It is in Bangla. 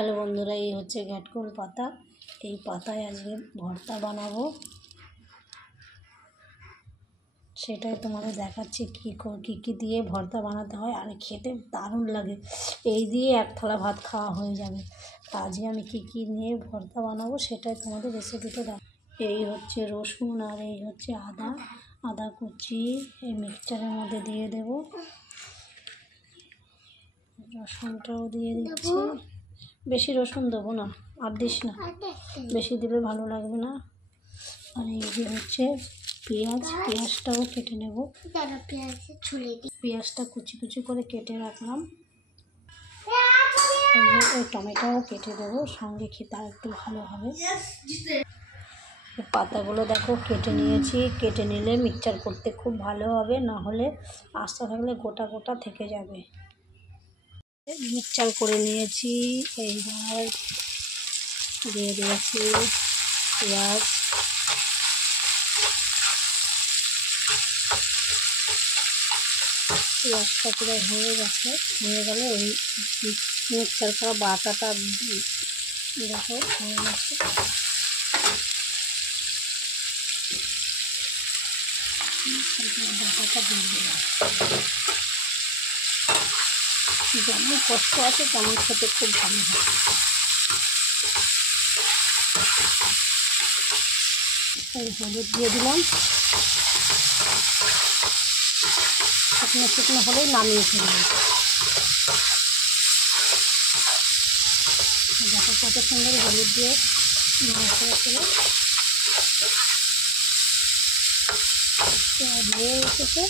হ্যালো বন্ধুরা, এই হচ্ছে ঘ্যাটকোল পাতা। এই পাতায় আজকে ভর্তা বানাবো, সেটাই তোমাদের দেখাচ্ছি কী দিয়ে ভর্তা বানাতে হয়। আর খেতে দারুণ লাগে, এই দিয়ে এক থালা ভাত খাওয়া হয়ে যাবে। আজকে আমি কী নিয়ে ভর্তা বানাবো সেটাই তোমাদের রেসিপিতে দেখ। এই হচ্ছে রসুন আর এই হচ্ছে আদা কুচি এই মিক্সচারের মধ্যে দিয়ে দেব। রসুনটাও দিয়ে দিচ্ছি, বেশি রসুন দেবো না, আর দিস না, বেশি দিলে ভালো লাগবে না। আর এই যে হচ্ছে পেঁয়াজটাও কেটে নেব। পেঁয়াজটা কুচি কুচি করে কেটে রাখলাম। ওই টমেটোও কেটে দেবো, সঙ্গে খেতে আর একটু ভালো হবে। পাতাগুলো দেখো কেটে নিয়েছি, কেটে নিলে মিক্সচার করতে খুব ভালো হবে, না হলে আস্তে থাকলে গোটা গোটা থেকে যাবে। মিক্সচার করে নিয়েছি, এইবার দিয়ে দিয়েছি পেঁয়াজটা পুরো হয়ে গেলে ওই মিক্সচার করা বাটাটা দেখো হয়ে গেছে। বাটাটা দিয়ে দিলাম, যেমন কষ্ট আছে তেমন খেতে খুব ভালো হয়। এই হলুদ দিয়ে দিলাম, শুকনো হলেই নামিয়ে ফেললাম। দেখো কত সুন্দর হলুদ দিয়ে হয়ে এসেছে।